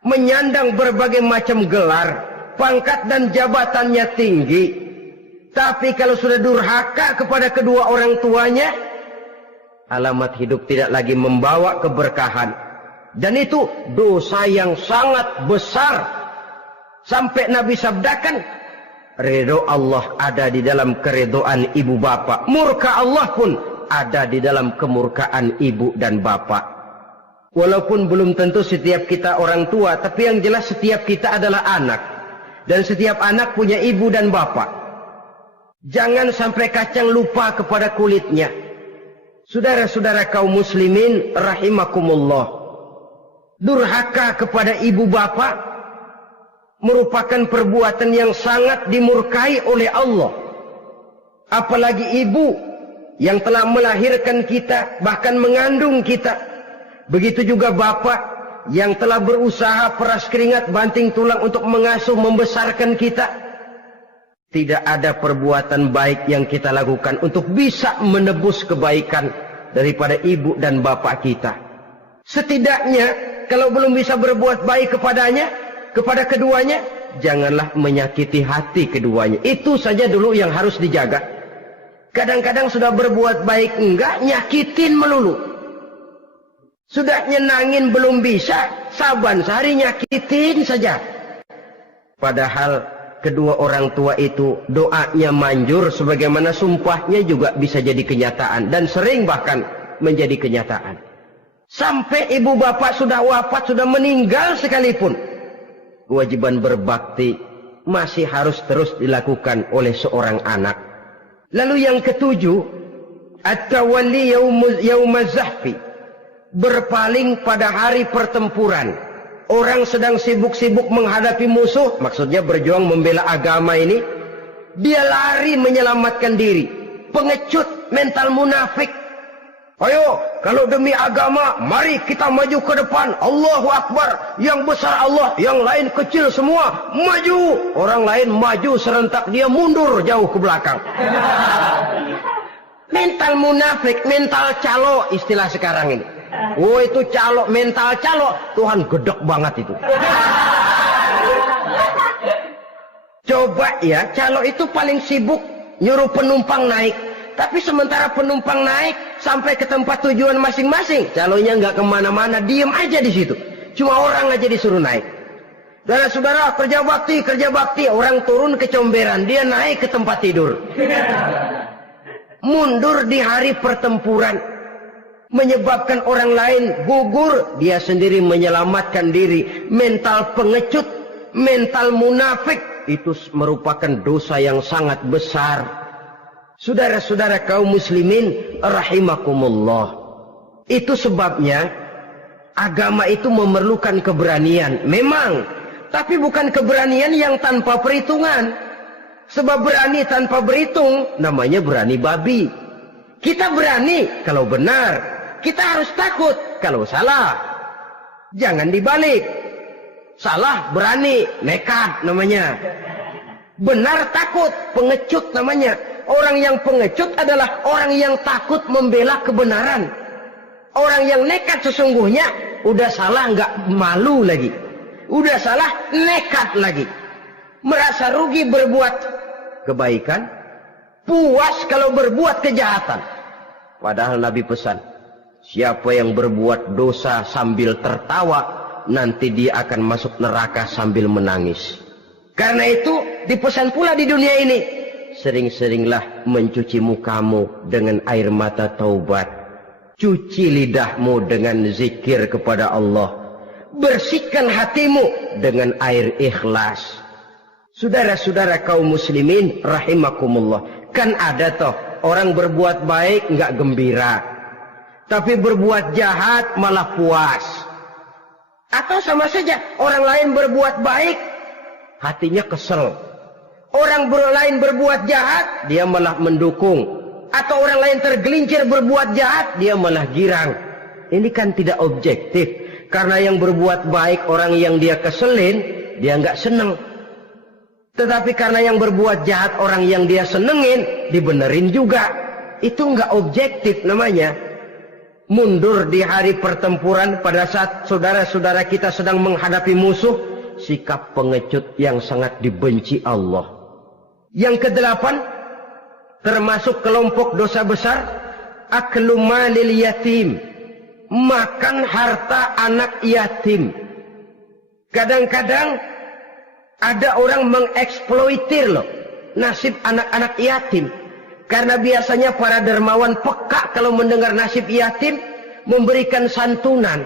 menyandang berbagai macam gelar, pangkat dan jabatannya tinggi, tapi kalau sudah durhaka kepada kedua orang tuanya, alamat hidup tidak lagi membawa keberkahan. Dan itu dosa yang sangat besar. Sampai Nabi sabdakan, ridho Allah ada di dalam keridhaan ibu bapak. Murka Allah pun ada di dalam kemurkaan ibu dan bapak. Walaupun belum tentu setiap kita orang tua, tapi yang jelas setiap kita adalah anak. Dan setiap anak punya ibu dan bapak. Jangan sampai kacang lupa kepada kulitnya. Saudara-saudara kaum muslimin rahimakumullah. Durhaka kepada ibu bapak merupakan perbuatan yang sangat dimurkai oleh Allah. Apalagi ibu yang telah melahirkan kita, bahkan mengandung kita. Begitu juga bapak yang telah berusaha peras keringat banting tulang untuk mengasuh membesarkan kita. Tidak ada perbuatan baik yang kita lakukan untuk bisa menebus kebaikan daripada ibu dan bapak kita. Setidaknya kalau belum bisa berbuat baik kepadanya, kepada keduanya, janganlah menyakiti hati keduanya. Itu saja dulu yang harus dijaga. Kadang-kadang sudah berbuat baik enggak, nyakitin melulu. Sudah nyenangin belum bisa, saban sehari nyakitin saja. Padahal kedua orang tua itu doanya manjur, sebagaimana sumpahnya juga bisa jadi kenyataan. Dan sering bahkan menjadi kenyataan. Sampai ibu bapak sudah wafat, sudah meninggal sekalipun, kewajiban berbakti masih harus terus dilakukan oleh seorang anak. Lalu yang ketujuh, at-tawalli yaumaz zahfi, berpaling pada hari pertempuran. Orang sedang sibuk-sibuk menghadapi musuh, maksudnya berjuang membela agama ini, dia lari menyelamatkan diri. Pengecut, mental munafik. Ayo, kalau demi agama, mari kita maju ke depan. Allahu Akbar. Yang besar Allah, yang lain kecil semua. Maju. Orang lain maju serentak, dia mundur jauh ke belakang. Mental munafik, mental calo, istilah sekarang ini. Oh, itu calo, mental calo. Tuhan gedek banget itu. Coba ya, calo itu paling sibuk nyuruh penumpang naik. Tapi sementara penumpang naik sampai ke tempat tujuan masing-masing, calonya nggak kemana-mana, diem aja di situ. Cuma orang aja disuruh naik. Saudara-saudara, kerja bakti, orang turun ke comberan, dia naik ke tempat tidur. Mundur di hari pertempuran, menyebabkan orang lain gugur, dia sendiri menyelamatkan diri. Mental pengecut, mental munafik, itu merupakan dosa yang sangat besar. Saudara-saudara kaum muslimin rahimakumullah. Itu sebabnya agama itu memerlukan keberanian. Memang, tapi bukan keberanian yang tanpa perhitungan. Sebab berani tanpa berhitung namanya berani babi. Kita berani kalau benar, kita harus takut kalau salah. Jangan dibalik. Salah berani, nekat namanya. Benar takut, pengecut namanya. Orang yang pengecut adalah orang yang takut membela kebenaran. Orang yang nekat sesungguhnya udah salah nggak malu lagi. Udah salah nekat lagi. Merasa rugi berbuat kebaikan, puas kalau berbuat kejahatan. Padahal Nabi pesan, siapa yang berbuat dosa sambil tertawa, nanti dia akan masuk neraka sambil menangis. Karena itu dipesan pula di dunia ini, sering-seringlah mencuci mukamu dengan air mata taubat. Cuci lidahmu dengan zikir kepada Allah. Bersihkan hatimu dengan air ikhlas. Saudara-saudara kaum muslimin rahimakumullah. Kan ada toh orang berbuat baik nggak gembira, tapi berbuat jahat malah puas. Atau sama saja orang lain berbuat baik, hatinya kesel. Orang lain berbuat jahat, dia malah mendukung. Atau orang lain tergelincir berbuat jahat, dia malah girang. Ini kan tidak objektif. Karena yang berbuat baik, orang yang dia keselin, dia nggak seneng. Tetapi karena yang berbuat jahat, orang yang dia senengin, dibenerin juga. Itu nggak objektif namanya. Mundur di hari pertempuran pada saat saudara-saudara kita sedang menghadapi musuh, sikap pengecut yang sangat dibenci Allah. Yang kedelapan, termasuk kelompok dosa besar, aklu malil yatim, makan harta anak yatim. Kadang-kadang ada orang mengeksploitir loh nasib anak-anak yatim. Karena biasanya para dermawan peka kalau mendengar nasib yatim, memberikan santunan.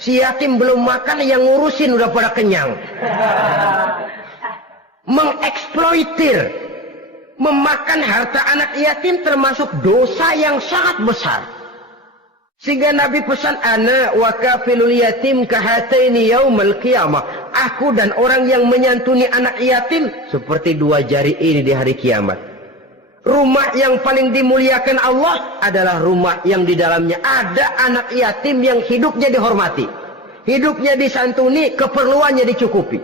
Si yatim belum makan, yang ngurusin udah pada kenyang. Mengeksploitir, memakan harta anak yatim termasuk dosa yang sangat besar. Sehingga Nabi pesan, ana wa kafilul yatim kahataini yaumal qiyamah. Aku dan orang yang menyantuni anak yatim seperti dua jari ini di hari kiamat. Rumah yang paling dimuliakan Allah adalah rumah yang di dalamnya ada anak yatim yang hidupnya dihormati, hidupnya disantuni, keperluannya dicukupi.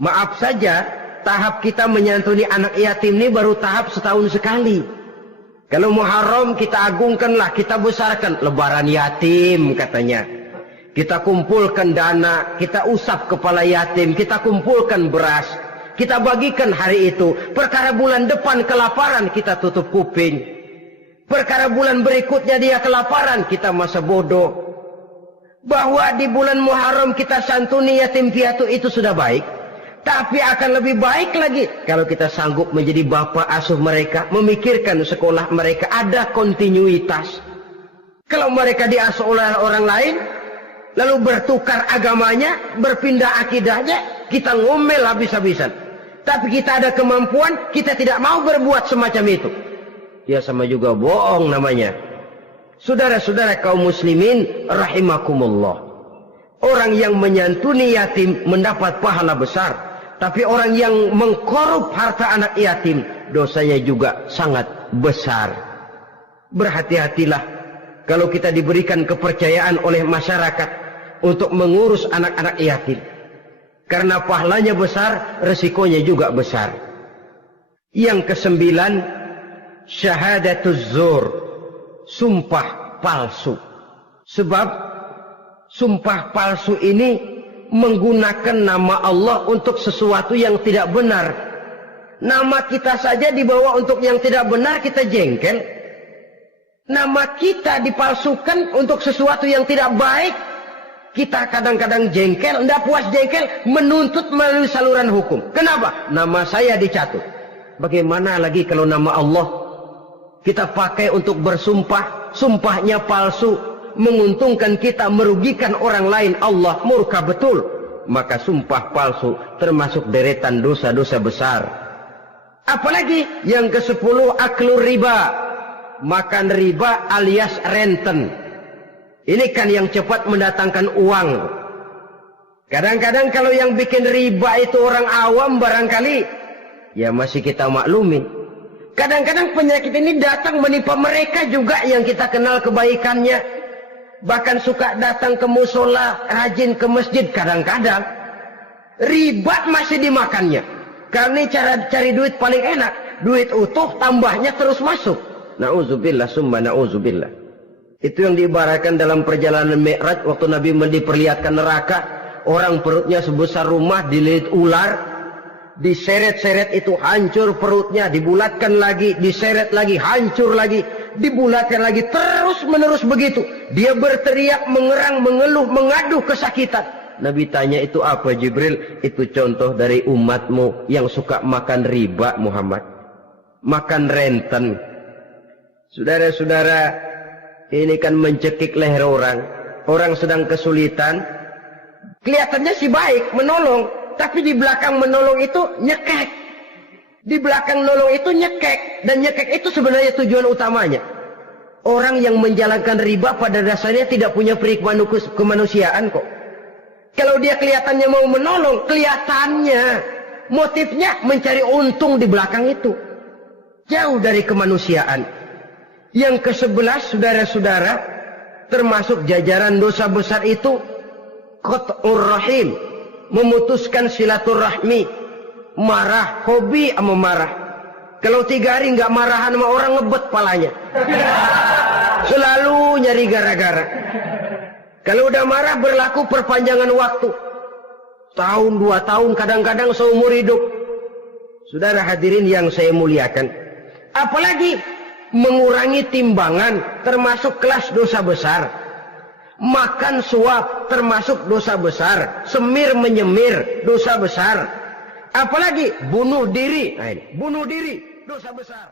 Maaf saja, tahap kita menyantuni anak yatim ini baru tahap setahun sekali. Kalau Muharram kita agungkanlah, kita besarkan. Lebaran yatim katanya. Kita kumpulkan dana, kita usap kepala yatim, kita kumpulkan beras, kita bagikan hari itu. Perkara bulan depan kelaparan, kita tutup kuping. Perkara bulan berikutnya dia kelaparan, kita masa bodoh. Bahwa di bulan Muharram kita santuni yatim piatu itu sudah baik. Tapi akan lebih baik lagi kalau kita sanggup menjadi bapak asuh mereka, memikirkan sekolah mereka, ada kontinuitas. Kalau mereka diasuh oleh orang lain, lalu bertukar agamanya, berpindah akidahnya, kita ngomel habis-habisan. Tapi kita ada kemampuan, kita tidak mau berbuat semacam itu. Ya sama juga bohong namanya. Saudara-saudara kaum muslimin rahimakumullah. Orang yang menyantuni yatim mendapat pahala besar. Tapi orang yang mengkorup harta anak yatim, dosanya juga sangat besar. Berhati-hatilah kalau kita diberikan kepercayaan oleh masyarakat untuk mengurus anak-anak yatim. Karena pahalanya besar, resikonya juga besar. Yang kesembilan, syahadatuz zur, sumpah palsu. Sebab sumpah palsu ini menggunakan nama Allah untuk sesuatu yang tidak benar. Nama kita saja dibawa untuk yang tidak benar, kita jengkel. Nama kita dipalsukan untuk sesuatu yang tidak baik, kita kadang-kadang jengkel, tidak puas jengkel, menuntut melalui saluran hukum. Kenapa? Nama saya dicatut. Bagaimana lagi kalau nama Allah kita pakai untuk bersumpah, sumpahnya palsu, menguntungkan kita, merugikan orang lain, Allah murka betul. Maka sumpah palsu termasuk deretan dosa-dosa besar. Apalagi yang ke-10, aklur riba. Makan riba alias renten. Ini kan yang cepat mendatangkan uang. Kadang-kadang kalau yang bikin riba itu orang awam barangkali, ya masih kita maklumi. Kadang-kadang penyakit ini datang menimpa mereka juga yang kita kenal kebaikannya. Bahkan suka datang ke musola, rajin ke masjid kadang-kadang. Riba masih dimakannya. Karena cara cari duit paling enak. Duit utuh tambahnya terus masuk. Na'udzubillah summa na'udzubillah. Itu yang diibaratkan dalam perjalanan Mi'raj waktu Nabi diperlihatkan neraka. Orang perutnya sebesar rumah dililit ular. Diseret-seret itu hancur perutnya. Dibulatkan lagi, diseret lagi, hancur lagi. Dibulatkan lagi, terus menerus begitu. Dia berteriak, mengerang, mengeluh, mengadu kesakitan. Nabi tanya, itu apa Jibril? Itu contoh dari umatmu yang suka makan riba Muhammad. Makan renten. Saudara-saudara, ini kan mencekik leher orang. Orang sedang kesulitan. Kelihatannya sih baik, menolong. Tapi di belakang menolong itu nyekek. Di belakang nolong itu nyekek. Dan nyekek itu sebenarnya tujuan utamanya. Orang yang menjalankan riba pada dasarnya tidak punya perikmahan kemanusiaan kok. Kalau dia kelihatannya mau menolong, kelihatannya motifnya mencari untung di belakang itu. Jauh dari kemanusiaan. Yang ke-11, saudara-saudara, termasuk jajaran dosa besar itu qat'ur rahim, memutuskan silaturahmi. Marah, hobi sama marah. Kalau 3 hari nggak marahan sama orang, ngebet palanya. Selalu nyari gara-gara. Kalau udah marah berlaku perpanjangan waktu. Tahun, 2 tahun, kadang-kadang seumur hidup. Saudara hadirin yang saya muliakan. Apalagi mengurangi timbangan termasuk kelas dosa besar. Makan suap termasuk dosa besar. Semir menyemir dosa besar. Apalagi bunuh diri. Nah ini, bunuh diri dosa besar.